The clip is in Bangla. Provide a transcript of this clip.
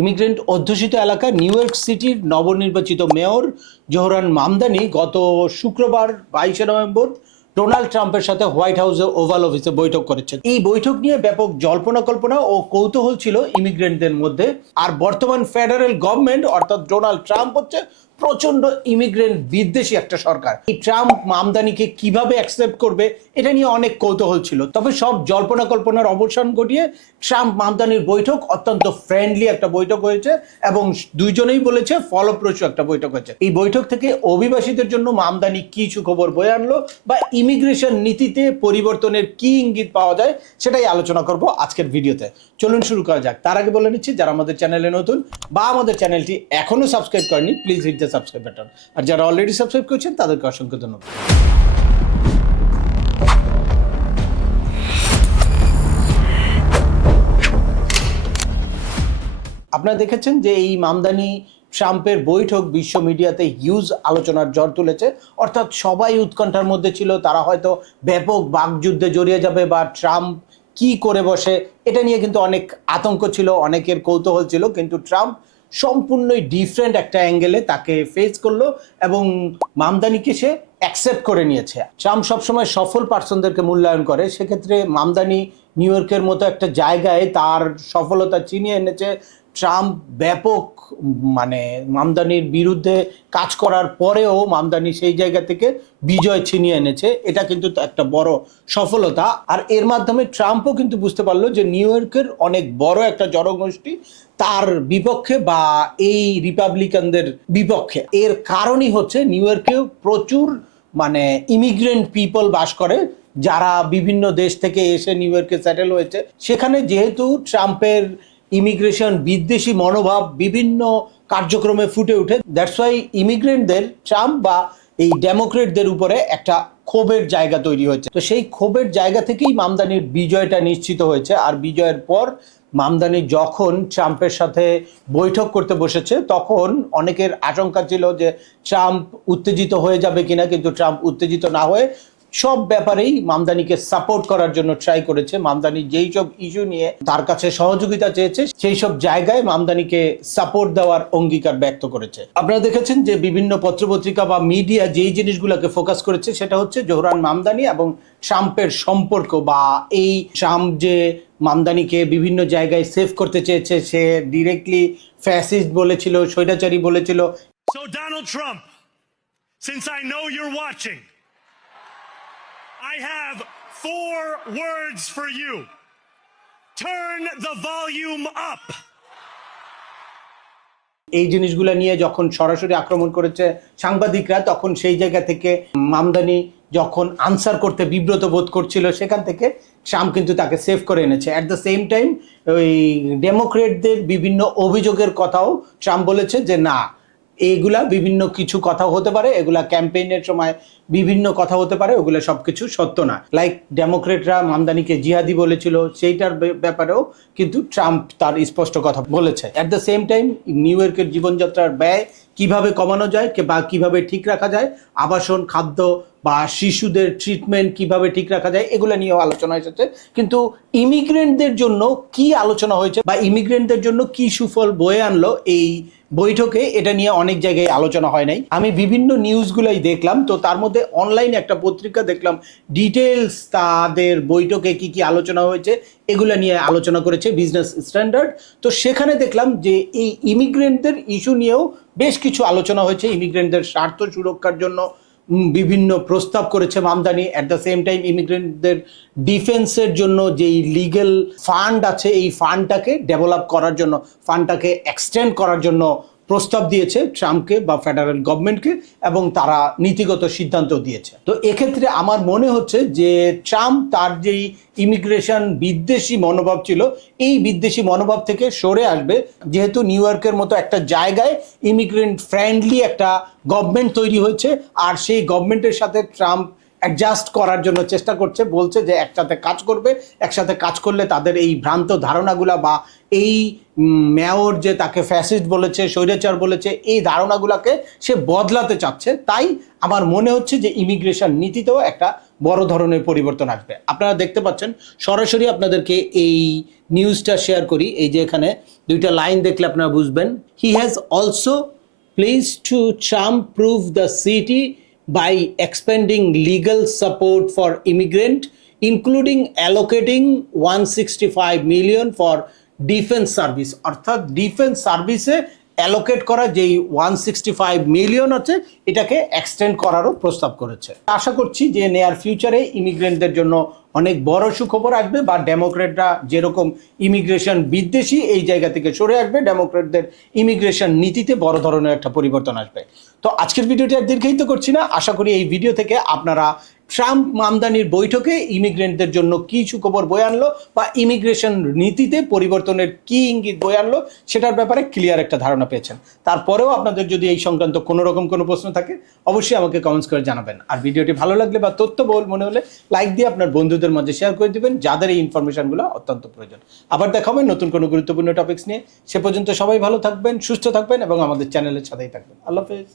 ইমিগ্রেন্ট অধ্যুষিত এলাকা নিউ ইয়র্ক সিটির নবনির্বাচিত মেয়র জোহরান মামদানি গত শুক্রবার 22 নভেম্বর ডোনাল্ড ট্রাম্পের সাথে হোয়াইট হাউসে ওভাল অফিসে বৈঠক করেছেন। এই বৈঠক নিয়ে ব্যাপক জল্পনা কল্পনা ও কৌতূহল ছিল ইমিগ্রেন্টদের মধ্যে। আর বর্তমান ফেডারেল গভর্নমেন্ট অর্থাৎ ডোনাল্ড ট্রাম্প হচ্ছে প্রচন্ড ইমিগ্রেন্ট বিদ্বেষী একটা সরকার। এই ট্রাম্প মামদানিকে কিভাবে অ্যাকসেপ্ট করবে এটা নিয়ে অনেক কৌতূহল ছিল। তবে সব জল্পনা কল্পনার অবসান ঘটিয়ে ট্রাম্প মামদানির বৈঠক অত্যন্ত ফ্রেন্ডলি একটা বৈঠক হয়েছে এবং দুইজনেই বলেছে ফলপ্রসূ একটা বৈঠক হয়েছে। এই বৈঠক থেকে অভিবাসীদের জন্য মামদানি কি সুখবর বয়ে আনলো বা ইমিগ্রেশন নীতিতে পরিবর্তনের কি ইঙ্গিত পাওয়া যায় সেটাই আলোচনা করব আজকের ভিডিওতে। চলুন শুরু করা যাক। তার আগে বলে নিচ্ছি, যারা আমাদের চ্যানেলে নতুন বা আমাদের চ্যানেলটি এখনো সাবস্ক্রাইব করেনি please hit the subscribe button, আর যারা অলরেডি সাবস্ক্রাইব করেছেন তাদেরকে অসংখ্য ধন্যবাদ। আপনারা দেখেছেন যে এই মামদানি ট্রাম্পের বৈঠক বিশ্ব মিডিয়াতে হিউজ আলোচনার ঝড় তুলেছে। অর্থাৎ সবাই উৎকণ্ঠার মধ্যে ছিল, তারা হয়তো ব্যাপক বাকযুদ্ধে জড়িয়ে যাবে বা ট্রাম্প কি করে বসে এটা নিয়ে কিন্তু অনেক আতঙ্ক ছিল, অনেকের কৌতূহল ছিল। কিন্তু ট্রাম্প সম্পূর্ণই ডিফারেন্ট একটা অ্যাঙ্গেলে তাকে ফেস করলো এবং মামদানিকে সে অ্যাকসেপ্ট করে নিয়েছে। ট্রাম্প সবসময় সফল পার্সনদেরকে মূল্যায়ন করে, সেক্ষেত্রে মামদানি নিউ ইয়র্কের মতো একটা জায়গায় তার সফলতা ছিনিয়ে এনেছে। ট্রাম্প ব্যাপক মামদানির বিরুদ্ধে কাজ করার পরেও মামদানি সেই জায়গা থেকে বিজয় ছিনিয়ে এনেছে। এটা কিন্তু একটা বড় সফলতা। আর এর মাধ্যমে ট্রাম্পও কিন্তু বুঝতে পারলো যে নিউ ইয়র্কের অনেক বড় একটা জনগোষ্ঠী তার বিপক্ষে বা এই রিপাবলিকানদের বিপক্ষে। এর কারণই হচ্ছে নিউ ইয়র্কেও প্রচুর ইমিগ্রেন্ট পিপল বাস করে, যারা বিভিন্ন দেশ থেকে এসে নিউ ইয়র্কে সেটেল হয়েছে। সেখানে যেহেতু ট্রাম্পের ইমিগ্রেশন বিদ্বেষী মনোভাব বিভিন্ন কার্যক্রমে ফুটে ওঠে, দ্যাটস ওয়াই ইমিগ্রেন্টদের ট্রাম্প বা এই ডেমোক্রেটদের উপরে একটা ক্ষোভের জায়গা তৈরি হয়েছে। তো সেই ক্ষোভের জায়গা থেকেই মামদানির বিজয়টা নিশ্চিত হয়েছে। আর বিজয়ের পর মামদানি যখন ট্রাম্পের সাথে বৈঠক করতে বসেছে তখন অনেকের আশঙ্কা ছিল যে ট্রাম্প উত্তেজিত হয়ে যাবে কিনা, কিন্তু ট্রাম্প উত্তেজিত না হয়ে সব ব্যাপারেই মামদানিকে সাপোর্ট করার জন্য ট্রাই করেছে। মামদানি যেই সব ইস্যু নিয়ে তার কাছে সহযোগিতা চেয়েছে সেই সব জায়গায় মামদানিকে সাপোর্ট দেওয়ার অঙ্গীকার ব্যক্ত করেছে। আপনারা দেখেছেন যে বিভিন্ন পত্রপত্রিকা বা মিডিয়া যেই জিনিসগুলোকে ফোকাস করেছে সেটা হচ্ছে জোহরান মামদানি এবং ট্রাম্পের সম্পর্ক, বা এই ট্রাম্প যে মামদানিকে বিভিন্ন জায়গায় সেভ করতে চেয়েছে, সে ডিরেক্টলি ফ্যাসিস্ট বলেছিল, স্বৈরাচারী বলেছিল। So Donald Trump, since I know you're watching, I have 4 words for you. Turn the volume up. এই জিনিসগুলো নিয়ে যখন সরাসরি আক্রমণ করেছে সাংবাদিকরা, তখন সেই জায়গা থেকে মামদানি যখন আনসার করতে বিব্রত বোধ করছিল, সেখান থেকে ট্রাম্প কিন্তু তাকে সেভ করে এনেছে। অ্যাট দ্য সেম টাইম ওই ডেমোক্রেটদের বিভিন্ন অভিযোগের কথাও ট্রাম্প বলেছে যে না, এইগুলা বিভিন্ন কিছু কথা হতে পারে, এগুলা ক্যাম্পেইনের সময় বিভিন্ন কথা হতে পারে, ওগুলো সবকিছু সত্য না। লাইক ডেমোক্রেটরা মামদানিকে জিহাদি বলেছিল, সেইটার ব্যাপারেও কিন্তু ট্রাম্প তার স্পষ্ট কথা বলেছে। At the same time new ইয়র্কের জীবনযাত্রার ব্যয় কিভাবে কমানো যায় বা কিভাবে ঠিক রাখা যায়, আবাসন, খাদ্য বা শিশুদের ট্রিটমেন্ট কিভাবে ঠিক রাখা যায়, এগুলো নিয়েও আলোচনা এসেছে। কিন্তু ইমিগ্রেন্টদের জন্য কি আলোচনা হয়েছে বা ইমিগ্রেন্টদের জন্য কি সুফল বয়ে আনলো এই বৈঠকে, এটা নিয়ে অনেক জায়গায় আলোচনা হয় নাই। আমি বিভিন্ন নিউজগুলাই দেখলাম, তো তার মধ্যে অনলাইনে একটা পত্রিকা দেখলাম ডিটেলস তাদের বৈঠকে কি কি আলোচনা হয়েছে এগুলো নিয়ে আলোচনা করেছে, বিজনেস স্ট্যান্ডার্ড। তো সেখানে দেখলাম যে এই ইমিগ্রেন্টদের ইস্যু নিয়েও বেশ কিছু আলোচনা হয়েছে। ইমিগ্রেন্টদের স্বার্থ সুরক্ষার জন্য বিভিন্ন প্রস্তাব করেছে Mamdani. At the same time ইমিগ্রেন্টদের ডিফেন্সের জন্য যেই লিগ্যাল ফান্ড আছে, এই ফান্ডটাকে ডেভেলপ করার জন্য, ফান্ডটাকে এক্সটেন্ড করার জন্য প্রস্তাব দিয়েছে ট্রাম্পকে বা ফেডারেল গভর্নমেন্টকে, এবং তারা নীতিগত সিদ্ধান্ত দিয়েছে। তো এক্ষেত্রে আমার মনে হচ্ছে যে ট্রাম্প তার যেই ইমিগ্রেশন বিদ্বেষী মনোভাব ছিল, এই বিদ্বেষী মনোভাব থেকে সরে আসবে, যেহেতু নিউ ইয়র্কের মতো একটা জায়গায় ইমিগ্রেন্ট ফ্রেন্ডলি একটা গভর্নমেন্ট তৈরি হয়েছে। আর সেই গভর্নমেন্টের সাথে ট্রাম্প অ্যাডজাস্ট করার জন্য চেষ্টা করছে, বলছে যে একসাথে কাজ করবে, একসাথে কাজ করলে তাদের এই ভ্রান্ত ধারণাগুলা বা এই মেয়র যে তাকে ফ্যাসিস্ট বলেছে, স্বৈরাচার বলেছে, এই ধারণাগুলোকে সে বদলাতে চাচ্ছে। তাই আমার মনে হচ্ছে যে ইমিগ্রেশন নীতিতেও একটা বড় ধরনের পরিবর্তন আসবে। আপনারা দেখতে পাচ্ছেন সরাসরি আপনাদেরকে এই নিউজটা শেয়ার করি। এই যে এখানে দুইটা লাইন দেখলে আপনারা বুঝবেন। He has also pleased to Trump prove the city by expanding legal support for immigrant, including allocating 165 million for defence service, অর্থাৎ ডিফেন্স সার্ভিসে অ্যালোকেট করা যেই 165 মিলিয়ন আছে এটাকে এক্সটেন্ড করারও প্রস্তাব করেছে। আশা করছি যে নিয়ার ফিউচারে ইমিগ্রেন্টদের জন্য অনেক বড় সুখবর আসবে, বা ডেমোক্রেটরা যেরকম ইমিগ্রেশন বিদ্বেষী এই জায়গা থেকে সরে আসবে, ডেমোক্রেটদের ইমিগ্রেশন নীতিতে বড় ধরনের একটা পরিবর্তন আসবে। তো আজকের ভিডিওটি আর দীর্ঘায়িত করছি না। আশা করি এই ভিডিও থেকে আপনারা ট্রাম্প মামদানির বৈঠকে ইমিগ্রেন্টদের জন্য কি সুখবর বয়ে আনলো বা ইমিগ্রেশন নীতিতে পরিবর্তনের কি ইঙ্গিত বয়ে আনলো সেটার ব্যাপারে ক্লিয়ার একটা ধারণা পেয়েছেন। তারপরেও আপনাদের যদি এই সংক্রান্ত কোনো রকম কোনো প্রশ্ন থাকে অবশ্যই আমাকে কমেন্টস করে জানাবেন। আর ভিডিওটি ভালো লাগলে বা তথ্যবহুল মনে হলে লাইক দিয়ে আপনার বন্ধুদের মধ্যে শেয়ার করে দিবেন যাদের এই ইনফরমেশনগুলো অত্যন্ত প্রয়োজন। আবার দেখা হবে নতুন কোনো গুরুত্বপূর্ণ টপিকস নিয়ে। সে পর্যন্ত সবাই ভালো থাকবেন, সুস্থ থাকবেন এবং আমাদের চ্যানেলের সাথেই থাকবেন। আল্লাহ হাফেজ।